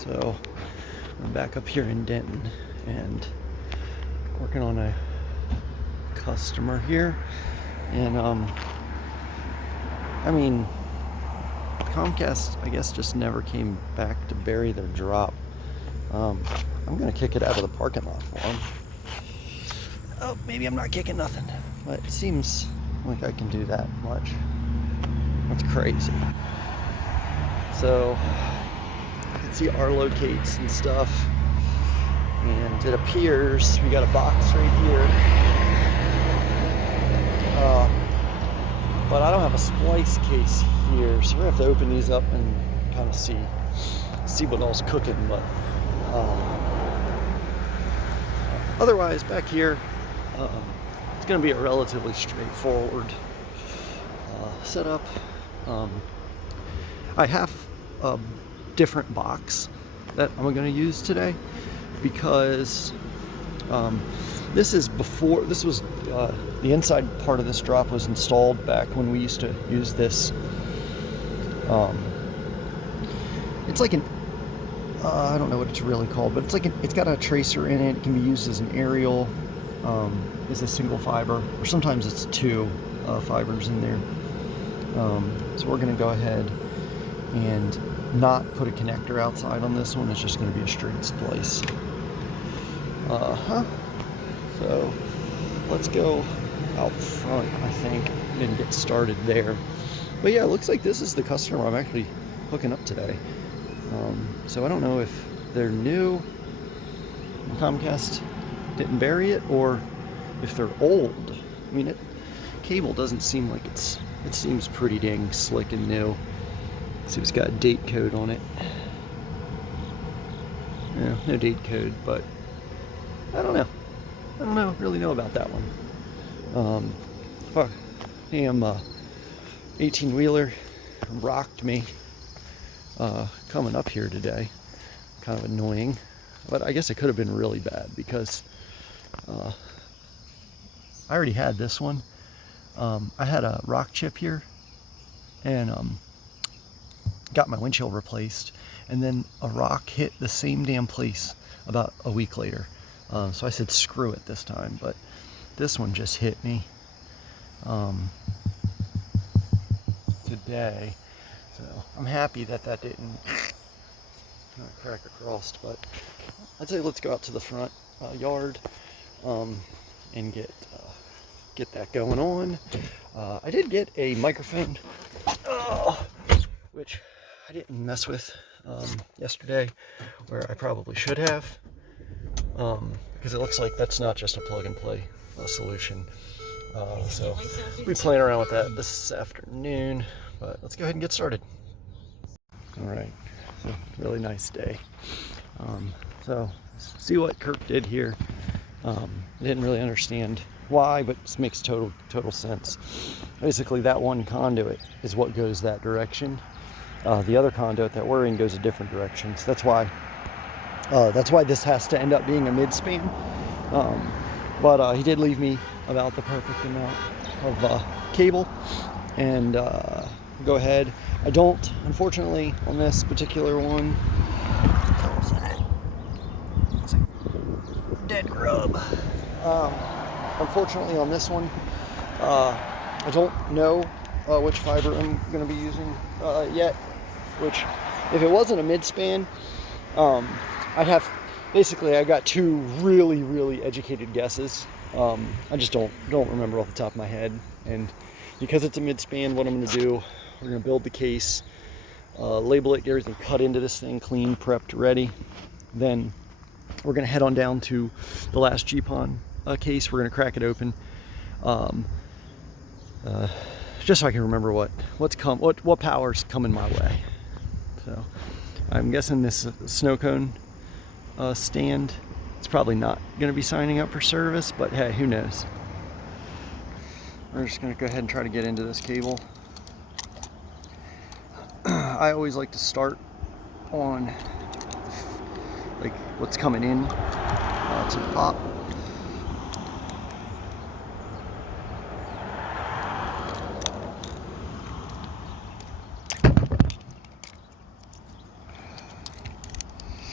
So I'm back up here in Denton and working on a customer here, and I mean, Comcast, I guess, just never came back to bury their drop. I'm gonna kick it out of the parking lot for them. Oh, maybe I'm not kicking nothing, but it seems like I can do that much. That's crazy. So you can see our locates and stuff, and it appears we got a box right here, but I don't have a splice case here, so we're gonna have to open these up and kind of see what all's cooking. But otherwise, back here, it's gonna be a relatively straightforward setup. I have a different box that I'm going to use today because this was the inside part of this drop was installed back when we used to use this. It's like an I don't know what it's really called, but it's got a tracer in it. It can be used as an aerial, as a single fiber, or sometimes it's two fibers in there. So we're going to go ahead and not put a connector outside on this one. It's just going to be a straight splice. So let's go out front, I think, and get started there. But yeah, it looks like this is the customer I'm actually hooking up today. So I don't know if they're new, Comcast didn't bury it, or if they're old. I mean, cable doesn't seem like it seems pretty dang slick and new. See, it's got a date code on it. Yeah, no date code, but I don't know. I don't really know about that one. Damn 18-wheeler rocked me coming up here today. Kind of annoying, but I guess it could have been really bad because I already had this one. I had a rock chip here, and got my windshield replaced, and then a rock hit the same damn place about a week later. So I said screw it this time, but this one just hit me today. So I'm happy that didn't crack across, but I'd say let's go out to the front yard and get that going on. I did get a microphone, which I didn't mess with yesterday, where I probably should have, because it looks like that's not just a plug and play solution. So we'll be playing around with that this afternoon, but let's go ahead and get started. All right, so really nice day. So see what Kirk did here. I didn't really understand why, but this makes total sense. Basically, that one conduit is what goes that direction. The other conduit that we're in goes a different direction. So that's why this has to end up being a midspan. But he did leave me about the perfect amount of cable, and go ahead. I don't, unfortunately, on this particular one. It's a dead grub. Unfortunately, on this one, I don't know which fiber I'm going to be using yet. Which, if it wasn't a midspan, I'd have, basically I got two really educated guesses. I just don't remember off the top of my head, and because it's a midspan, what I'm going to do, we're going to build the case, label it, get everything cut into this thing, clean, prepped, ready. Then we're going to head on down to the last GPON case. We're going to crack it open, just so I can remember what power's coming my way. So I'm guessing this snow cone stand, it's probably not going to be signing up for service, but hey, who knows. We're just going to go ahead and try to get into this cable. I always like to start on like what's coming in to the pop.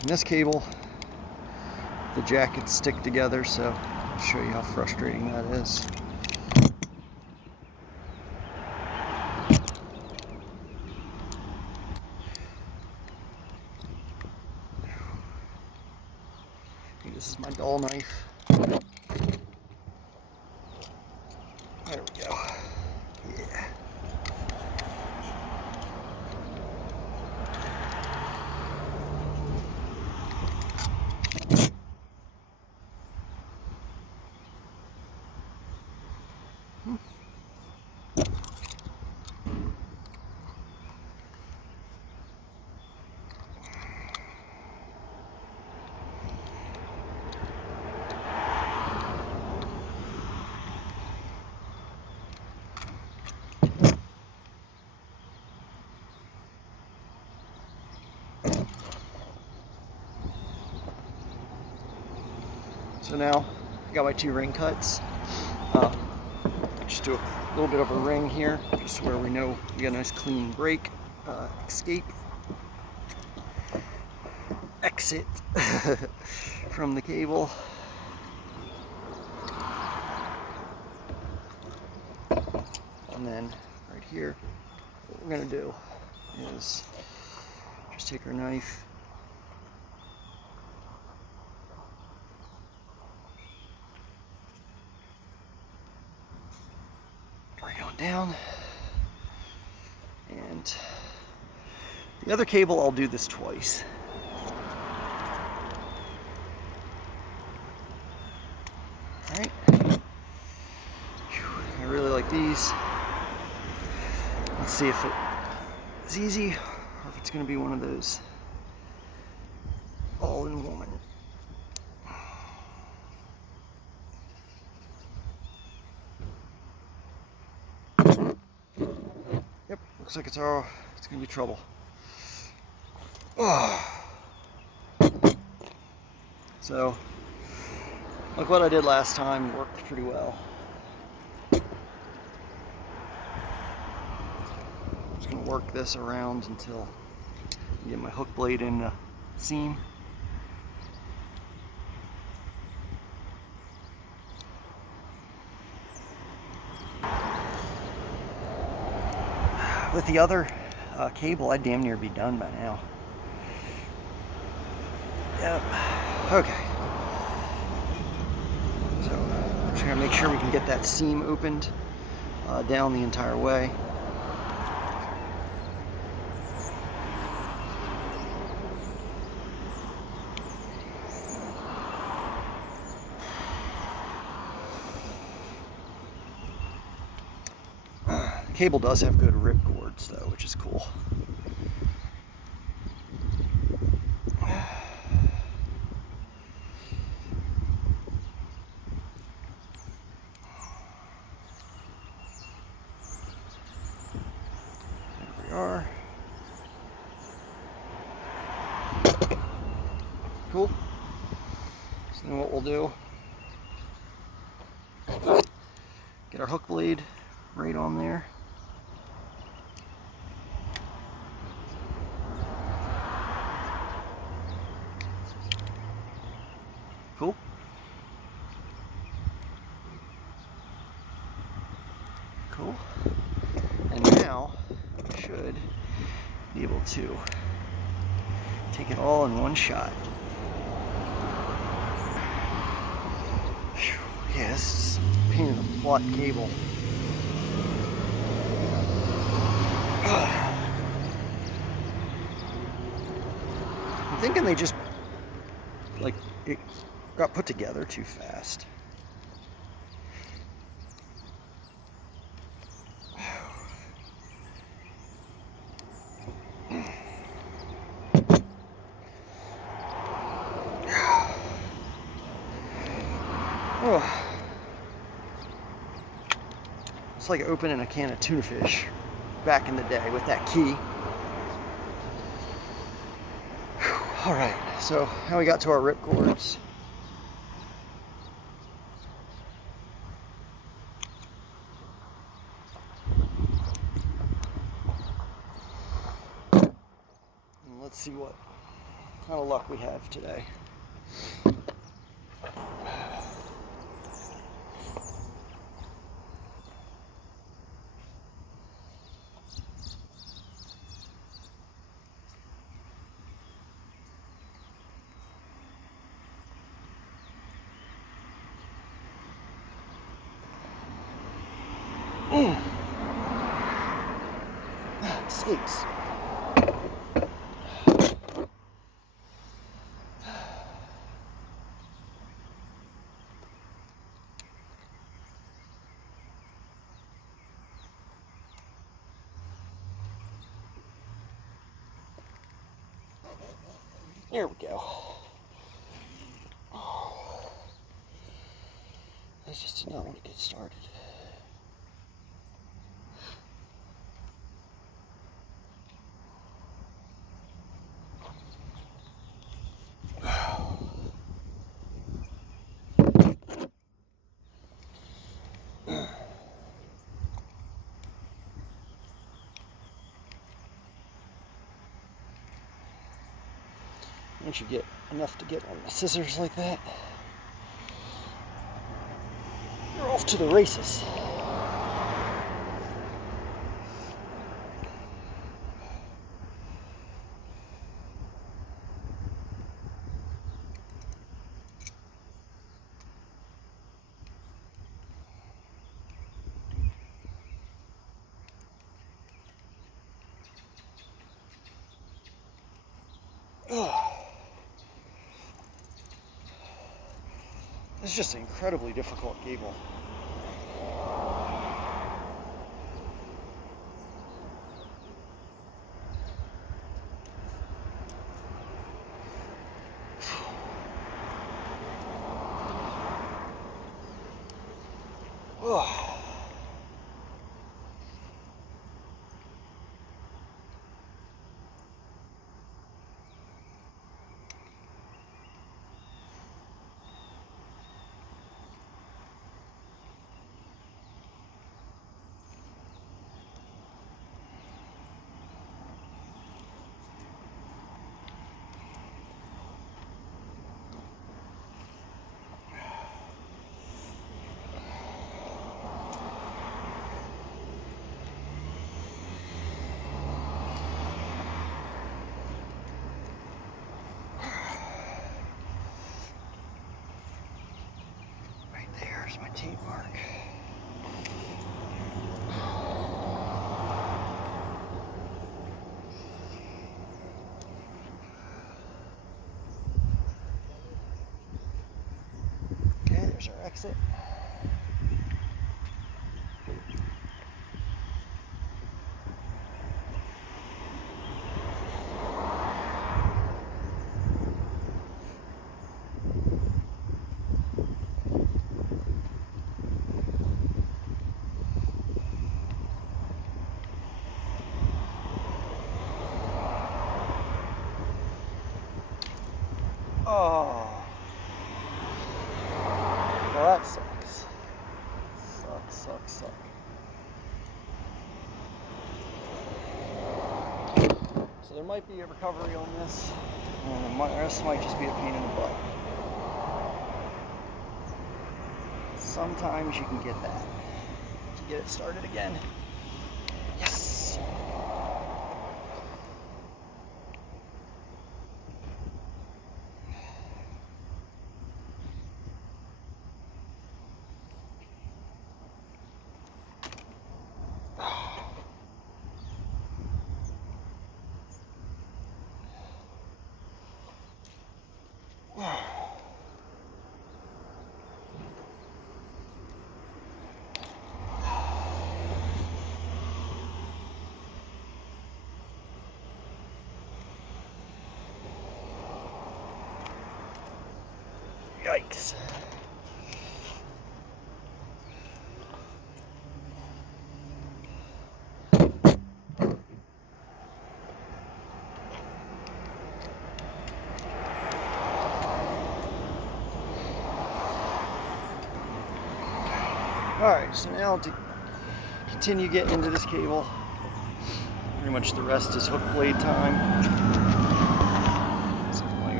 And this cable, the jackets stick together, so I'll show you how frustrating that is. Okay, this is my dull knife. There we go. Yeah. So now I got my 2 ring cuts. Just do a little bit of a ring here, just where we know we got a nice clean break, escape, exit from the cable. And then right here, what we're gonna do is just take our knife, right on down, and the other cable I'll do this twice. Alright, I really like these. Let's see if it's easy or if it's going to be one of those all-in-one. Yep, looks like it's going to be trouble. Oh. So, like what I did last time, worked pretty well. Just going to work this around until I get my hook blade in the seam. With the other cable, I'd damn near be done by now. Yep. Okay. So, I'm just going to make sure we can get that seam opened down the entire way. The cable does have good rip cords though, which is cool. There we are. Cool. So then what we'll do, get our hook blade right on there. Cool. Cool. And now I should be able to take it all in one shot. Whew. Yeah, this is a pain in the butt cable. I'm thinking they just, like, it got put together too fast. Oh. It's like opening a can of tuna fish back in the day with that key. All right, so now we got to our rip cords. And let's see what kind of luck we have today. Sakes. There we go. I just did not want to get started. Once you get enough to get on the scissors like that, you're off to the races. It's just an incredibly difficult cable. There's my tape mark. Okay, there's our exit. Oh, well that sucks. Suck. So there might be a recovery on this, and the rest might just be a pain in the butt. Sometimes you can get that. To get it started again. Yes! Yikes. Alright, so now to continue getting into this cable, pretty much the rest is hook blade time. So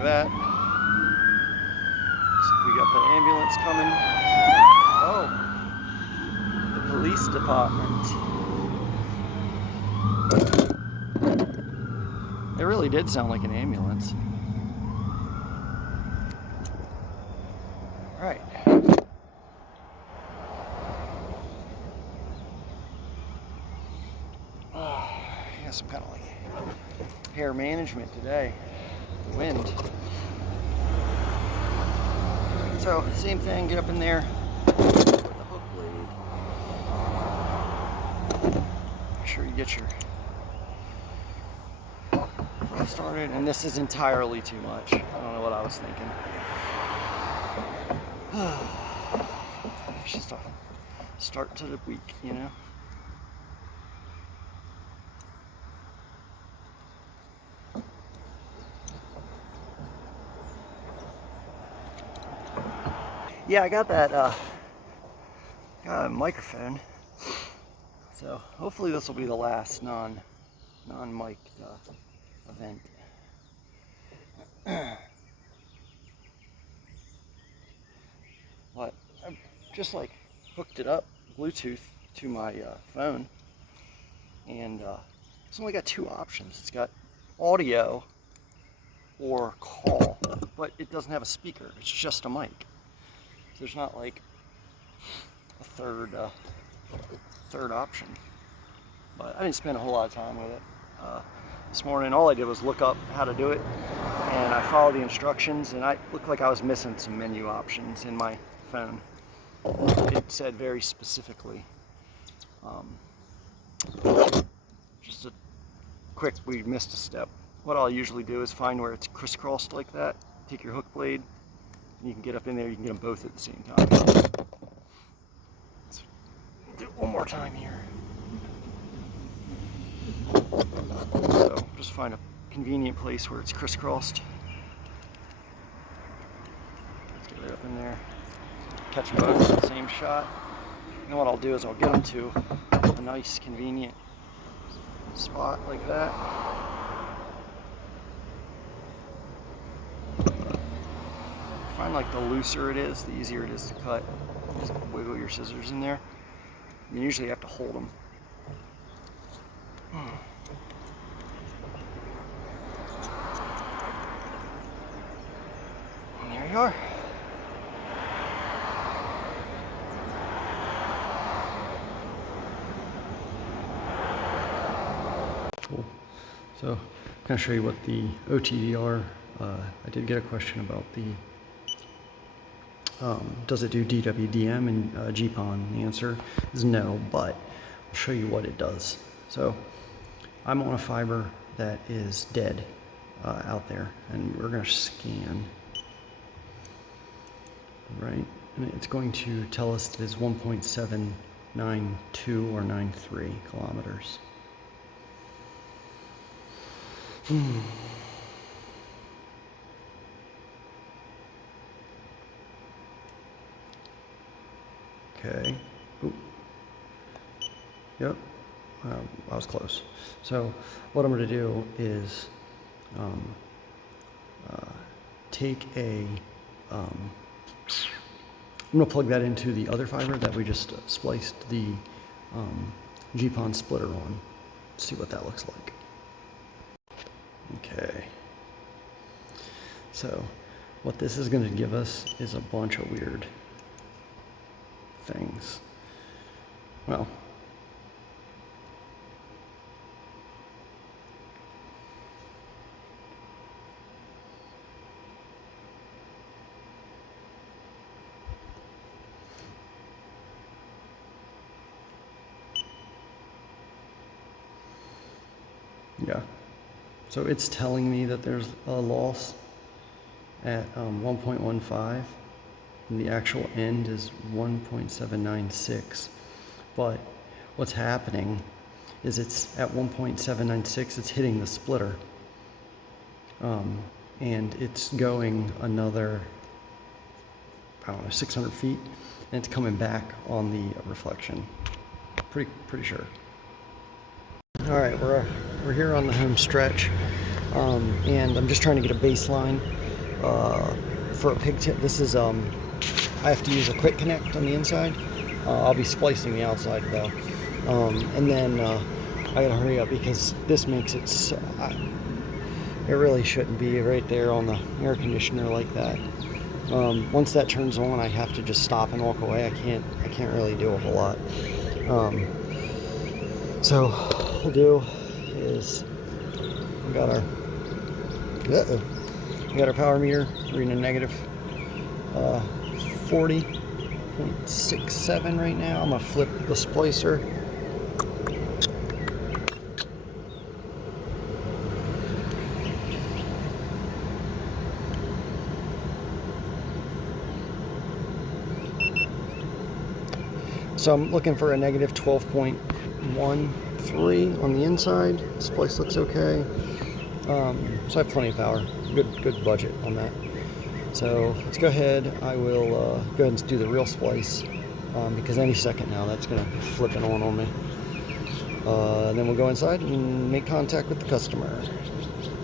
apartment. It really did sound like an ambulance. All right. Yeah, some kind of like hair management today. The wind. So same thing. Get up in there with the hook blade. Make sure you get your started, and this is entirely too much. I don't know what I was thinking. It's just a start to the week, you know. Yeah, I got that got a microphone, so hopefully this will be the last non-mic'd event. But I just like hooked it up Bluetooth to my phone, and it's only got two options. It's got audio or call, but it doesn't have a speaker. It's just a mic. So there's not like a third option. But I didn't spend a whole lot of time with it. This morning, all I did was look up how to do it, and I followed the instructions, and I looked like I was missing some menu options in my phone. It said very specifically, just a quick, we missed a step. What I'll usually do is find where it's crisscrossed like that, take your hook blade, and you can get up in there, you can get them both at the same time. Let's do it one more time here. So just find a convenient place where it's crisscrossed. Let's get right up in there. Catch them both in the same shot. And what I'll do is I'll get them to a nice, convenient spot like that. Find like the looser it is, the easier it is to cut. Just wiggle your scissors in there. And usually you have to hold them. And there you are. Cool. So, I'm going to show you what the OTDR, I did get a question about the, does it do DWDM and GPON? The answer is no, but I'll show you what it does. So, I'm on a fiber that is dead out there, and we're going to scan, right? And it's going to tell us that it's 1.792 or 93 kilometers. Okay. Ooh. Yep. I was close. So what I'm going to do is take a. I'm going to plug that into the other fiber that we just spliced the GPON splitter on. See what that looks like. Okay. So what this is going to give us is a bunch of weird things. Well, yeah. So it's telling me that there's a loss at 1.15, and the actual end is 1.796. But what's happening is it's at 1.796, it's hitting the splitter. And it's going another, I don't know, 600 feet, and it's coming back on the reflection. Pretty sure. All right, we're here on the home stretch, and I'm just trying to get a baseline for a pigtail. This is I have to use a quick connect on the inside. I'll be splicing the outside though. And then I gotta hurry up because this makes it so, it really shouldn't be right there on the air conditioner like that. Once that turns on, I have to just stop and walk away. I can't really do a whole lot. So what we'll do is we got our power meter reading a negative 40.67 right now. I'm gonna flip the splicer. So I'm looking for a negative 12.13 on the inside. Splice looks okay. So I have plenty of power. Good budget on that. So let's go ahead. I will go ahead and do the real splice because any second now that's going to be flipping on me. Then we'll go inside and make contact with the customer.